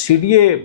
CDA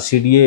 CDA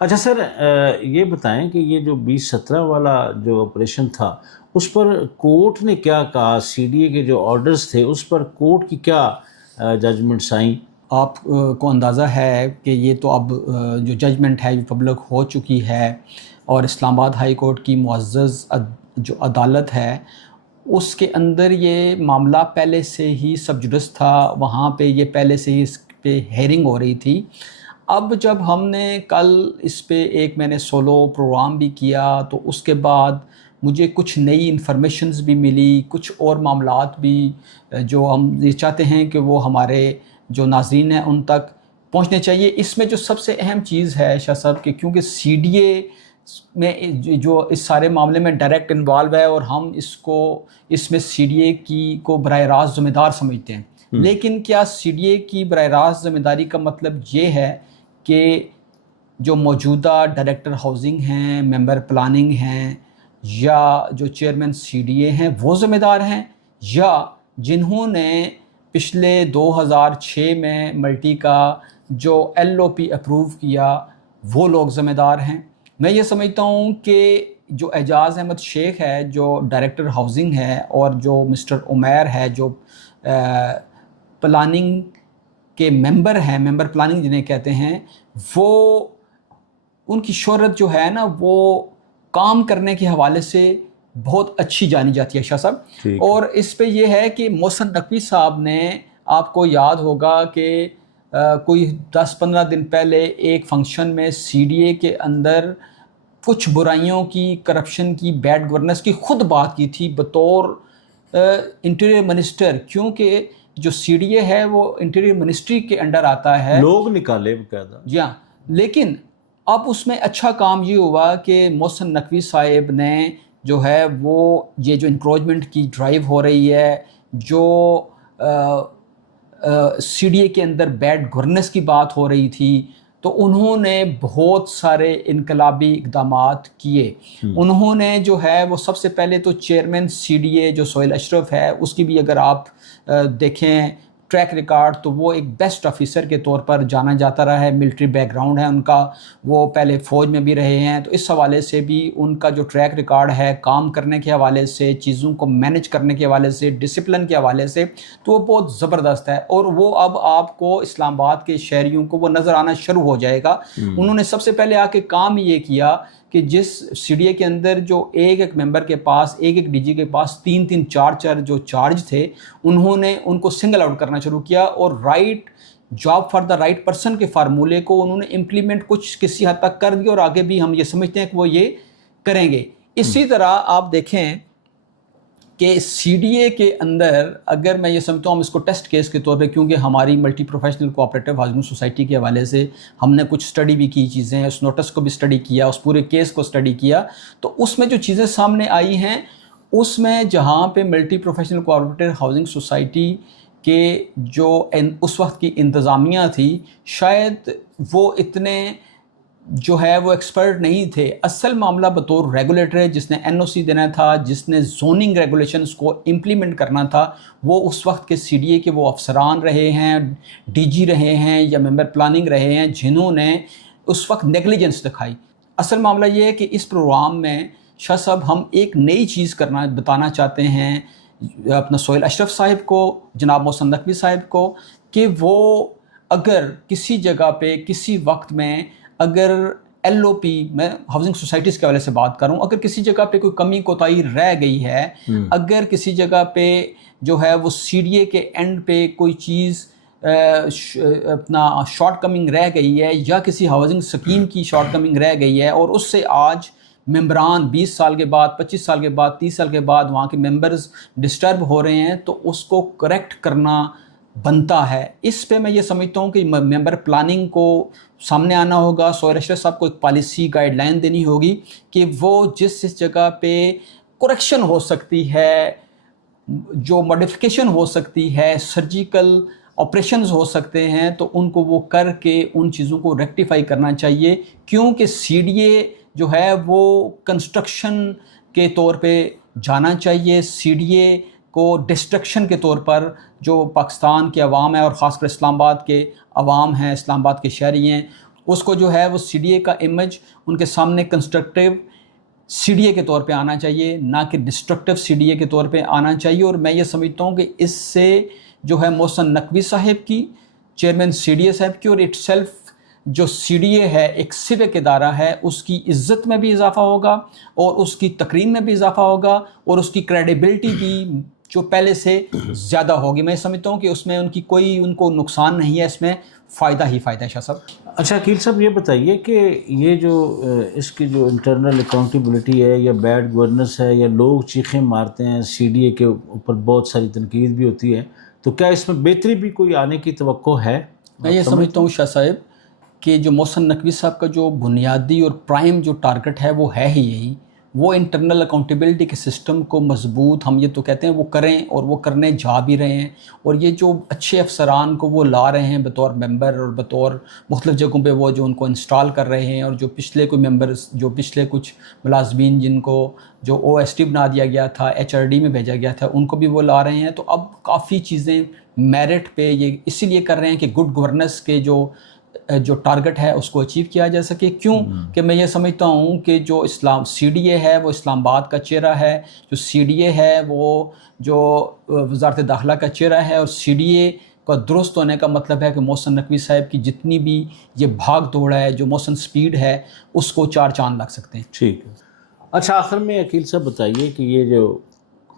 اچھا سر، یہ بتائیں کہ یہ جو 2017 والا جو آپریشن تھا اس پر کورٹ نے کیا کہا؟ سی ڈی اے کے جو آرڈرز تھے اس پر کورٹ کی کیا ججمنٹس آئیں؟ آپ کو اندازہ ہے کہ یہ تو اب جو ججمنٹ ہے یہ پبلک ہو چکی ہے، اور اسلام آباد ہائی کورٹ کی معزز جو عدالت ہے اس کے اندر یہ معاملہ پہلے سے ہی سب جوڈس تھا، وہاں پہ یہ پہلے سے ہی اس پہ ہیئرنگ ہو رہی تھی۔ اب جب ہم نے کل اس پہ میں نے سولو پروگرام بھی کیا تو اس کے بعد مجھے کچھ نئی انفارمیشنز بھی ملی، کچھ اور معاملات بھی جو ہم یہ چاہتے ہیں کہ وہ ہمارے جو ناظرین ہیں ان تک پہنچنے چاہیے۔ اس میں جو سب سے اہم چیز ہے شاہ صاحب کہ کیونکہ سی ڈی اے میں جو اس سارے معاملے میں ڈائریکٹ انوالو ہے اور ہم اس میں سی ڈی اے کو براہ راست ذمہ دار سمجھتے ہیں، لیکن کیا سی ڈی اے کی براہ راست ذمہ داری کا مطلب یہ ہے کہ جو موجودہ ڈائریکٹر ہاؤسنگ ہیں، ممبر پلاننگ ہیں، یا جو چیئرمین سی ڈی اے ہیں وہ ذمہ دار ہیں، یا جنہوں نے پچھلے 2006 میں ملٹی کا جو ایل او پی اپروو کیا وہ لوگ ذمہ دار ہیں؟ میں یہ سمجھتا ہوں کہ جو اعجاز احمد شیخ ہے جو ڈائریکٹر ہاؤسنگ ہے، اور جو مسٹر عمیر ہے جو پلاننگ کے ممبر ہیں، ممبر پلاننگ جنہیں کہتے ہیں، وہ ان کی شہرت جو ہے نا وہ کام کرنے کے حوالے سے بہت اچھی جانی جاتی ہے شاہ صاحب۔ اور اس پہ یہ ہے کہ محسن نقوی صاحب نے، آپ کو یاد ہوگا کہ کوئی 10-15 دن پہلے ایک فنکشن میں سی ڈی اے کے اندر کچھ برائیوں کی، کرپشن کی، بیڈ گورننس کی خود بات کی تھی بطور انٹیریئر منسٹر، کیونکہ جو سی ڈی اے ہے وہ انٹیریئر منسٹری کے انڈر آتا ہے، لوگ نکالے باقاعدہ۔ جی ہاں، لیکن اب اس میں اچھا کام یہ ہوا کہ محسن نقوی صاحب نے جو ہے وہ یہ جو انکروچمنٹ کی ڈرائیو ہو رہی ہے، جو سی ڈی اے کے اندر بیڈ گورننس کی بات ہو رہی تھی، تو انہوں نے بہت سارے انقلابی اقدامات کیے۔ انہوں نے جو ہے وہ سب سے پہلے تو چیئرمین سی ڈی اے جو سہیل اشرف ہے اس کی بھی اگر آپ دیکھیں ٹریک ریکارڈ تو وہ ایک بیسٹ آفیسر کے طور پر جانا جاتا رہا ہے، ملٹری بیک گراؤنڈ ہے ان کا، وہ پہلے فوج میں بھی رہے ہیں، تو اس حوالے سے بھی ان کا جو ٹریک ریکارڈ ہے کام کرنے کے حوالے سے، چیزوں کو مینج کرنے کے حوالے سے، ڈسپلن کے حوالے سے، تو وہ بہت زبردست ہے، اور وہ اب آپ کو اسلام آباد کے شہریوں کو وہ نظر آنا شروع ہو جائے گا۔ انہوں نے سب سے پہلے آ کے کام یہ کیا کہ جس سی ڈی اے کے اندر جو ایک ممبر کے پاس، ایک ڈی جی کے پاس 3 4 جو چارج تھے، انہوں نے ان کو سنگل آؤٹ کرنا شروع کیا، اور right job for the right person کے فارمولے کو انہوں نے امپلیمنٹ کچھ کسی حد تک کر دیا، اور آگے بھی ہم یہ سمجھتے ہیں کہ وہ یہ کریں گے۔ اسی طرح آپ دیکھیں کہ سی ڈی اے کے اندر اگر میں یہ سمجھتا ہوں ہم اس کو ٹیسٹ کیس کے طور پہ، کیونکہ ہماری multi professional cooperative housing society کے حوالے سے ہم نے کچھ اسٹڈی بھی کی چیزیں، اس نوٹس کو بھی اسٹڈی کیا، اس پورے کیس کو اسٹڈی کیا، تو اس میں جو چیزیں سامنے آئی ہیں اس میں جہاں پہ multi professional cooperative housing society کے جو اس وقت کی انتظامیہ تھی، شاید وہ اتنے جو ہے وہ ایکسپرٹ نہیں تھے۔ اصل معاملہ بطور ریگولیٹر ہے، جس نے این او سی دینا تھا، جس نے زوننگ ریگولیشنز کو امپلیمنٹ کرنا تھا، وہ اس وقت کے سی ڈی اے کے وہ افسران رہے ہیں، ڈی جی رہے ہیں یا ممبر پلاننگ رہے ہیں، جنہوں نے اس وقت نیگلیجنس دکھائی۔ اصل معاملہ یہ ہے کہ اس پروگرام میں شاہ صاحب ہم ایک نئی چیز بتانا چاہتے ہیں اپنا سہیل اشرف صاحب کو، جناب محسن نقوی صاحب کو، کہ وہ اگر کسی جگہ پہ کسی وقت میں اگر ایل او پی، میں ہاؤسنگ سوسائٹیز کے حوالے سے بات کروں، اگر کسی جگہ پہ کوئی کمی کوتاہی رہ گئی ہے، اگر کسی جگہ پہ جو ہے وہ سی ڈی اے کے اینڈ پہ کوئی چیز اپنا شارٹ کمنگ رہ گئی ہے، یا کسی ہاؤسنگ سکیم کی شارٹ کمنگ رہ گئی ہے، اور اس سے آج ممبران 20 سال کے بعد، 25 سال کے بعد، 30 سال کے بعد وہاں کے ممبرز ڈسٹرب ہو رہے ہیں، تو اس کو کریکٹ کرنا بنتا ہے۔ اس پہ میں یہ سمجھتا ہوں کہ ممبر پلاننگ کو سامنے آنا ہوگا، سہیل اشرف صاحب کو ایک پالیسی گائیڈ لائن دینی ہوگی کہ وہ جس جگہ پہ کریکشن ہو سکتی ہے، جو موڈیفیکیشن ہو سکتی ہے، سرجیکل آپریشنز ہو سکتے ہیں، تو ان کو وہ کر کے ان چیزوں کو ریکٹیفائی کرنا چاہیے، کیونکہ سی ڈی اے جو ہے وہ کنسٹرکشن کے طور پہ جانا چاہیے۔ سی ڈی اے کو ڈسٹرکشن کے طور پر جو پاکستان کے عوام ہے، اور خاص کر اسلام آباد کے عوام ہیں، اسلام آباد کے شہری ہیں، اس کو جو ہے وہ سی ڈی اے کا امیج ان کے سامنے کنسٹرکٹیو سی ڈی اے کے طور پہ آنا چاہیے، نہ کہ ڈسٹرکٹیو سی ڈی اے کے طور پہ آنا چاہیے. اور میں یہ سمجھتا ہوں کہ اس سے جو ہے محسن نقوی صاحب کی، چیئرمین سی ڈی اے صاحب کی، اور اٹ سیلف جو سی ڈی اے ہے ایک سوک ادارہ ہے، اس کی عزت میں بھی اضافہ ہوگا اور اس کی تقریم میں بھی اضافہ ہوگا اور اس کی کریڈیبلٹی بھی جو پہلے سے زیادہ ہوگی. میں سمجھتا ہوں کہ اس میں ان کو نقصان نہیں ہے، اس میں فائدہ ہی فائدہ ہے. شاہ صاحب اچھا عقیل صاحب یہ بتائیے کہ یہ جو اس کی جو انٹرنل اکاؤنٹیبلٹی ہے یا بیڈ گورننس ہے یا لوگ چیخیں مارتے ہیں، سی ڈی اے کے اوپر بہت ساری تنقید بھی ہوتی ہے، تو کیا اس میں بہتری بھی کوئی آنے کی توقع ہے؟ میں یہ سمجھتا ہوں شاہ صاحب کہ جو محسن نقوی صاحب کا جو بنیادی اور پرائم جو ٹارگٹ ہے وہ ہے ہی یہی، وہ انٹرنل اکاؤنٹیبلٹی کے سسٹم کو مضبوط، ہم یہ تو کہتے ہیں وہ کریں، اور وہ کرنے جا بھی رہے ہیں. اور یہ جو اچھے افسران کو وہ لا رہے ہیں بطور ممبر اور بطور مختلف جگہوں پہ وہ جو ان کو انسٹال کر رہے ہیں، اور جو پچھلے کوئی ممبرز، جو پچھلے کچھ ملازمین جن کو جو او ایس ٹی بنا دیا گیا تھا، ایچ آر ڈی میں بھیجا گیا تھا، ان کو بھی وہ لا رہے ہیں. تو اب کافی چیزیں میرٹ پہ یہ اسی لیے کر رہے ہیں کہ گڈ گورننس کے جو ٹارگٹ ہے اس کو اچیو کیا جا سکے. کیوں کہ میں یہ سمجھتا ہوں کہ جو سی ڈی اے ہے وہ اسلام آباد کا چہرہ ہے، جو سی ڈی اے ہے وہ جو وزارت داخلہ کا چہرہ ہے، اور سی ڈی اے کا درست ہونے کا مطلب ہے کہ محسن نقوی صاحب کی جتنی بھی یہ بھاگ دوڑ ہے، جو محسن سپیڈ ہے، اس کو 4 چاند لگ سکتے ہیں. ٹھیک ہے. اچھا آخر میں عقیل صاحب بتائیے کہ یہ جو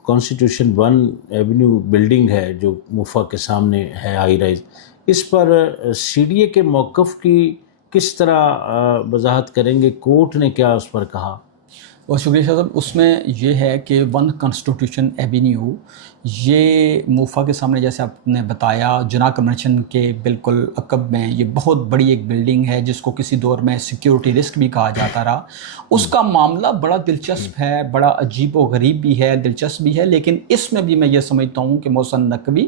کانسٹیٹیوشن 1 ایونیو بلڈنگ ہے جو موفا کے سامنے ہے ہائی رائز، اس پر سی ڈی اے کے موقف کی کس طرح وضاحت کریں گے؟ کورٹ نے کیا اس پر کہا؟ بہت شکریہ شاہ صاحب. اس میں یہ ہے کہ 1 کانسٹیٹیوشن ایونیو یہ موفا کے سامنے، جیسے آپ نے بتایا، جناح کنونشن کے بالکل عقب میں یہ بہت بڑی ایک بلڈنگ ہے جس کو کسی دور میں سیکیورٹی رسک بھی کہا جاتا رہا. اس کا معاملہ بڑا دلچسپ ہے، بڑا عجیب و غریب بھی ہے، دلچسپ بھی ہے. لیکن اس میں بھی میں یہ سمجھتا ہوں کہ محسن نقوی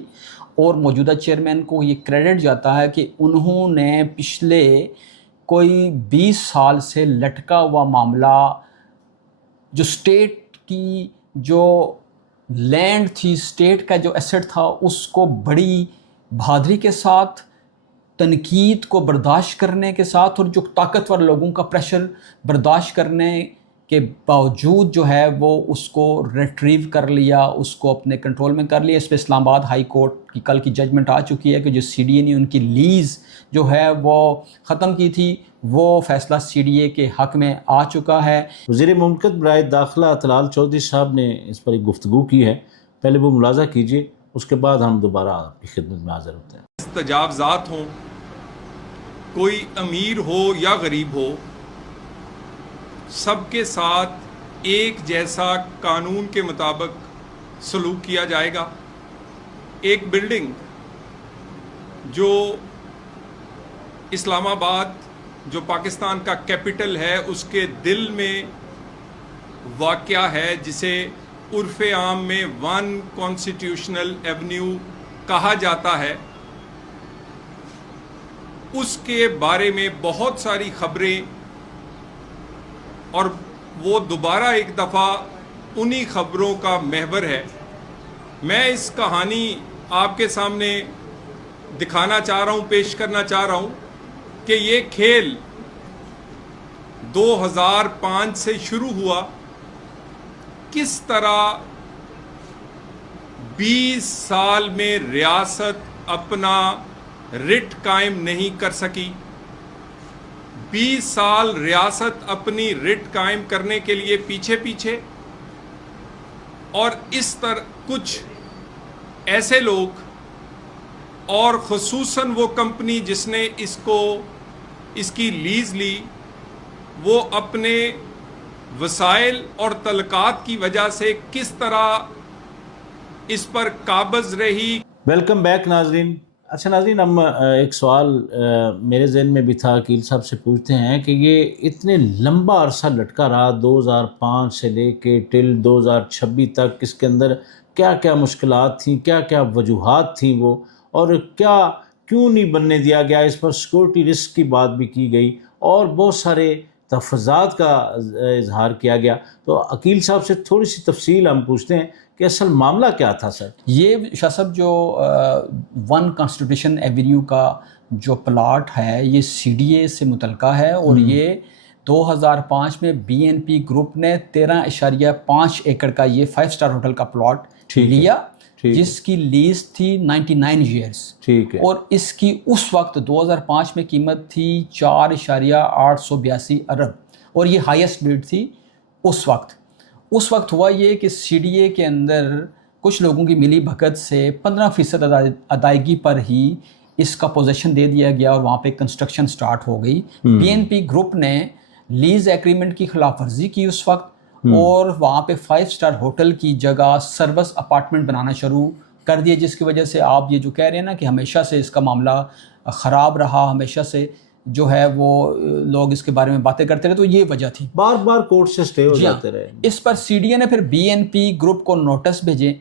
اور موجودہ چیئرمین کو یہ کریڈٹ جاتا ہے کہ انہوں نے پچھلے کوئی 20 سال سے لٹکا ہوا معاملہ، جو اسٹیٹ کی جو لینڈ تھی، اسٹیٹ کا جو ایسٹ تھا، اس کو بڑی بہادری کے ساتھ، تنقید کو برداشت کرنے کے ساتھ، اور جو طاقتور لوگوں کا پریشر برداشت کرنے کے باوجود جو ہے وہ اس کو ریٹریو کر لیا، اس کو اپنے کنٹرول میں کر لیا. اس پہ اسلام آباد ہائی کورٹ کی کل کی ججمنٹ آ چکی ہے کہ جو سی ڈی اے نے ان کی لیز جو ہے وہ ختم کی تھی، وہ فیصلہ سی ڈی اے کے حق میں آ چکا ہے. وزیر مملکت برائے داخلہ طلال چودھری صاحب نے اس پر ایک گفتگو کی ہے، پہلے وہ ملاحظہ کیجئے، اس کے بعد ہم دوبارہ آپ کی خدمت میں حاضر ہوتے ہیں. تجاوزات ہوں، کوئی امیر ہو یا غریب ہو، سب کے ساتھ ایک جیسا قانون کے مطابق سلوک کیا جائے گا. ایک بلڈنگ جو اسلام آباد، جو پاکستان کا کیپٹل ہے، اس کے دل میں واقع ہے، جسے عرف عام میں 1 کانسٹیٹیوشنل ایونیو کہا جاتا ہے، اس کے بارے میں بہت ساری خبریں، اور وہ دوبارہ ایک دفعہ انہی خبروں کا محور ہے. میں اس کہانی آپ کے سامنے دکھانا چاہ رہا ہوں، پیش کرنا چاہ رہا ہوں کہ یہ کھیل 2005 سے شروع ہوا، کس طرح 20 سال میں ریاست اپنا رٹ قائم نہیں کر سکی. 20 سال ریاست اپنی رٹ قائم کرنے کے لیے پیچھے، اور اس طرح کچھ ایسے لوگ، اور خصوصاً وہ کمپنی جس نے اس کی لیز لی، وہ اپنے وسائل اور تعلقات کی وجہ سے کس طرح اس پر قابض رہی. ویلکم بیک ناظرین. اچھا ناظرین، ہم ایک سوال میرے ذہن میں بھی تھا، عقیل صاحب سے پوچھتے ہیں کہ یہ اتنے لمبا عرصہ لٹکا رہا 2005 سے لے کے ٹل 2026 تک، اس کے اندر کیا کیا مشکلات تھیں، کیا کیا وجوہات تھیں وہ، اور کیوں نہیں بننے دیا گیا؟ اس پر سیکورٹی رسک کی بات بھی کی گئی اور بہت سارے تحفظات کا اظہار کیا گیا. تو عقیل صاحب سے تھوڑی سی تفصیل ہم پوچھتے ہیں کہ اصل معاملہ کیا تھا سر؟ یہ شاہ صاحب جو 1 کانسٹیٹیوشن ایونیو کا جو پلاٹ ہے یہ CDA سے متعلقہ ہے، اور یہ 2005 میں BNP گروپ نے 13.5 ایکڑ کا یہ 5 اسٹار ہوٹل کا پلاٹ لیا، جس کی لیز تھی 99 ایئرس، ٹھیک ہے، اور اس کی اس وقت 2005 میں قیمت تھی 4.882 ارب، اور یہ ہائیسٹ بڈ تھی اس وقت۔ اس وقت ہوا یہ کہ CDA کے اندر کچھ لوگوں کی ملی بھگت سے 15% ادائیگی پر ہی اس کا پوزیشن دے دیا گیا، اور وہاں پہ کنسٹرکشن سٹارٹ ہو گئی۔ BNP گروپ نے لیز ایگریمنٹ کی خلاف ورزی کی اس وقت، اور وہاں پہ 5 اسٹار ہوٹل کی جگہ سروس اپارٹمنٹ بنانا شروع کر دیے، جس کی وجہ سے آپ یہ جو کہہ رہے ہیں نا کہ ہمیشہ سے اس کا معاملہ خراب رہا، ہمیشہ سے جو ہے وہ لوگ اس کے بارے میں باتیں کرتے رہے، تو یہ وجہ تھی، بار بار کورٹ سے اسٹے ہو جاتے رہے۔ اس پر CDA نے پھر BNP گروپ کو نوٹس بھیجے،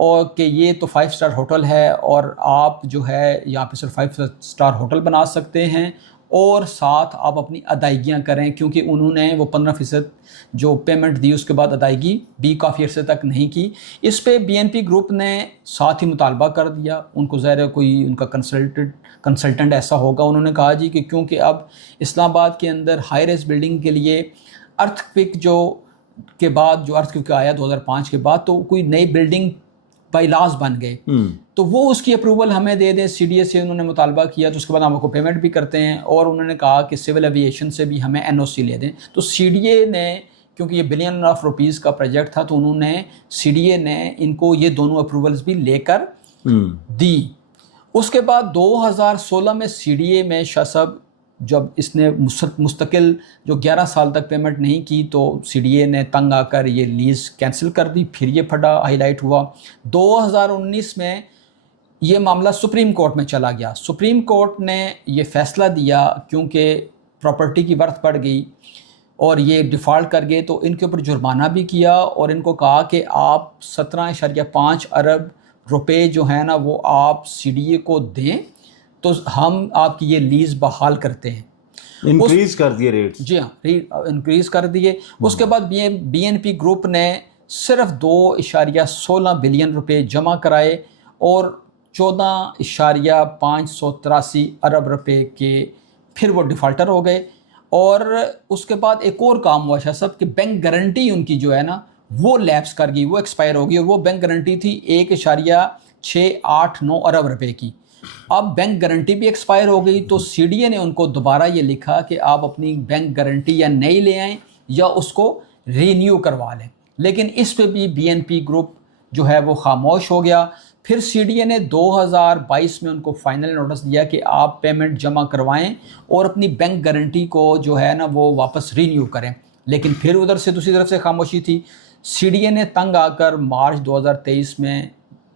اور کہ یہ تو 5 اسٹار ہوٹل ہے، اور آپ جو ہے یہاں پہ صرف 5 اسٹار ہوٹل بنا سکتے ہیں، اور ساتھ آپ اپنی ادائیگیاں کریں، کیونکہ انہوں نے وہ 15% جو پیمنٹ دی اس کے بعد ادائیگی بھی کافی عرصے تک نہیں کی۔ اس پہ BNP گروپ نے ساتھ ہی مطالبہ کر دیا، ان کو ظاہر ہے کوئی ان کا کنسلٹنٹ ایسا ہوگا، انہوں نے کہا جی کہ کیونکہ اب اسلام آباد کے اندر ہائی رائز بلڈنگ کے لیے ارتھ کویک کے بعد جو ارتھ کویک آیا 2005 کے بعد، تو کوئی نئی بلڈنگ بائی لاز بن گئے، تو وہ اس کی اپروول ہمیں دے دیں۔ CDA سے انہوں نے مطالبہ کیا، تو اس کے بعد ہم کو پیمنٹ بھی کرتے ہیں، اور انہوں نے کہا کہ سول ایویشن سے بھی ہمیں NOC لے دیں۔ تو CDA نے، کیونکہ یہ بلین آف روپیز کا پروجیکٹ تھا، تو انہوں نے CDA نے ان کو یہ دونوں اپروولز بھی لے کر دی۔ اس کے بعد 2016 میں CDA میں شاہ صاحب جب اس نے مستقل جو 11 سال تک پیمنٹ نہیں کی، تو CDA نے تنگ آ کر یہ لیز کینسل کر دی، پھر یہ پھٹا ہائی لائٹ ہوا۔ 2019 میں یہ معاملہ سپریم کورٹ میں چلا گیا، سپریم کورٹ نے یہ فیصلہ دیا، کیونکہ پراپرٹی کی ورتھ بڑھ گئی اور یہ ڈیفالٹ کر گئے، تو ان کے اوپر جرمانہ بھی کیا، اور ان کو کہا کہ آپ 17.5 ارب روپے جو ہیں نا وہ آپ CDA کو دیں، تو ہم آپ کی یہ لیز بحال کرتے ہیں۔ انکریز کر دیے ریٹ، جی ہاں، انکریز کر دیے۔ اس کے بعد BNP گروپ نے صرف 2.16 بلین روپے جمع کرائے، اور 14.583 ارب روپے کے پھر وہ ڈیفالٹر ہو گئے۔ اور اس کے بعد ایک اور کام ہوا شاہ صاحب کہ بینک گارنٹی ان کی جو ہے نا وہ لیپس کر گئی، وہ ایکسپائر ہو گئی، اور وہ بینک گارنٹی تھی 1.689 ارب روپے کی۔ اب بینک گارنٹی بھی ایکسپائر ہو گئی، تو CDA نے ان کو دوبارہ یہ لکھا کہ آپ اپنی بینک گارنٹی یا نئی لے آئیں یا اس کو رینیو کروا لیں، لیکن اس پہ بھی BNP گروپ جو ہے وہ خاموش ہو گیا۔ پھر CDA نے 2022 میں ان کو فائنل نوٹس دیا کہ آپ پیمنٹ جمع کروائیں اور اپنی بینک گارنٹی کو جو ہے نا وہ واپس رینیو کریں، لیکن پھر ادھر سے دوسری طرف سے خاموشی تھی۔ CDA نے تنگ آ کر مارچ 2023 میں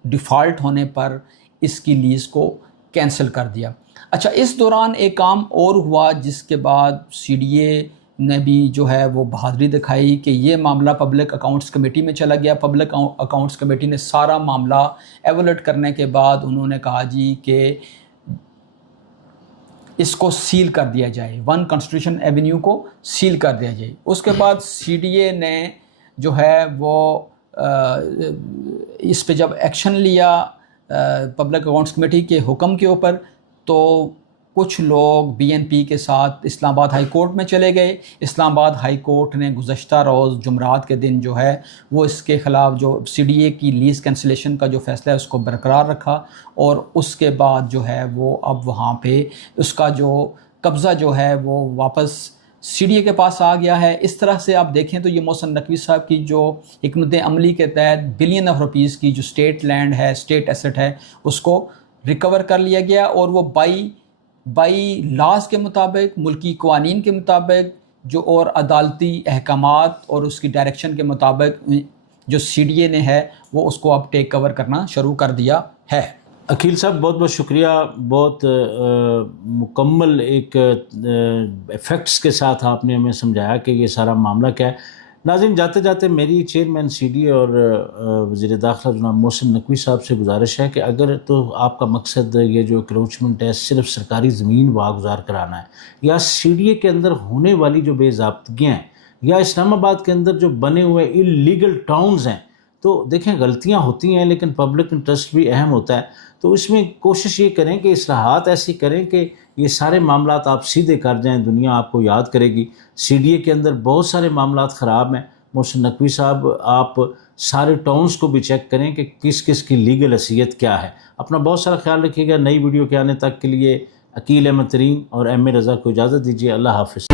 ڈیفالٹ ہونے پر اس کی لیز کو کینسل کر دیا۔ اچھا، اس دوران ایک کام اور ہوا جس کے بعد CDA نے بھی جو ہے وہ بہادری دکھائی کہ یہ معاملہ پبلک اکاؤنٹس کمیٹی میں چلا گیا۔ پبلک اکاؤنٹس کمیٹی نے سارا معاملہ ایولیٹ کرنے کے بعد انہوں نے کہا جی کہ اس کو سیل کر دیا جائے، 1 کانسٹیٹیوشن ایونیو کو سیل کر دیا جائے۔ اس کے بعد CDA نے جو ہے وہ اس پہ جب ایکشن لیا پبلک اکاؤنٹس کمیٹی کے حکم کے اوپر، تو کچھ لوگ BNP کے ساتھ اسلام آباد ہائی کورٹ میں چلے گئے۔ اسلام آباد ہائی کورٹ نے گزشتہ روز جمعرات کے دن جو ہے وہ اس کے خلاف جو CDA کی لیز کینسلیشن کا جو فیصلہ ہے اس کو برقرار رکھا، اور اس کے بعد جو ہے وہ اب وہاں پہ اس کا جو قبضہ جو ہے وہ واپس CDA کے پاس آ گیا ہے۔ اس طرح سے آپ دیکھیں تو یہ محسن نقوی صاحب کی جو حکمت عملی کے تحت بلین آف روپیز کی جو اسٹیٹ لینڈ ہے، اسٹیٹ ایسٹ ہے، اس کو ریکور کر لیا گیا، اور وہ بائی لاز کے مطابق، ملکی قوانین کے مطابق جو اور عدالتی احکامات اور اس کی ڈائریکشن کے مطابق جو CDA نے ہے وہ اس کو اب ٹیک کور کرنا شروع کر دیا ہے۔ عقیل صاحب بہت بہت شکریہ، بہت مکمل ایک ایفیکٹس کے ساتھ آپ نے ہمیں سمجھایا کہ یہ سارا معاملہ کیا ہے۔ ناظرین، جاتے جاتے میری چیئرمین CDA اور وزیر داخلہ جناب محسن نقوی صاحب سے گزارش ہے کہ اگر تو آپ کا مقصد یہ جو انکروچمنٹ ہے صرف سرکاری زمین واگزار کرانا ہے، یا CDA کے اندر ہونے والی جو بے ضابطگیاں ہیں، یا اسلام آباد کے اندر جو بنے ہوئے اللیگل ٹاؤنز ہیں، تو دیکھیں غلطیاں ہوتی ہیں لیکن پبلک انٹرسٹ بھی اہم ہوتا ہے، تو اس میں کوشش یہ کریں کہ اصلاحات ایسی کریں کہ یہ سارے معاملات آپ سیدھے کر جائیں، دنیا آپ کو یاد کرے گی۔ سی ڈی اے کے اندر بہت سارے معاملات خراب ہیں۔ محسن نقوی صاحب آپ سارے ٹاؤنز کو بھی چیک کریں کہ کس کس کی لیگل حیثیت کیا ہے۔ اپنا بہت سارا خیال رکھیے گا۔ نئی ویڈیو کے آنے تک کے لیے عقیل احمد ترین اور ایم اے رضا کو اجازت دیجیے۔ اللہ حافظ۔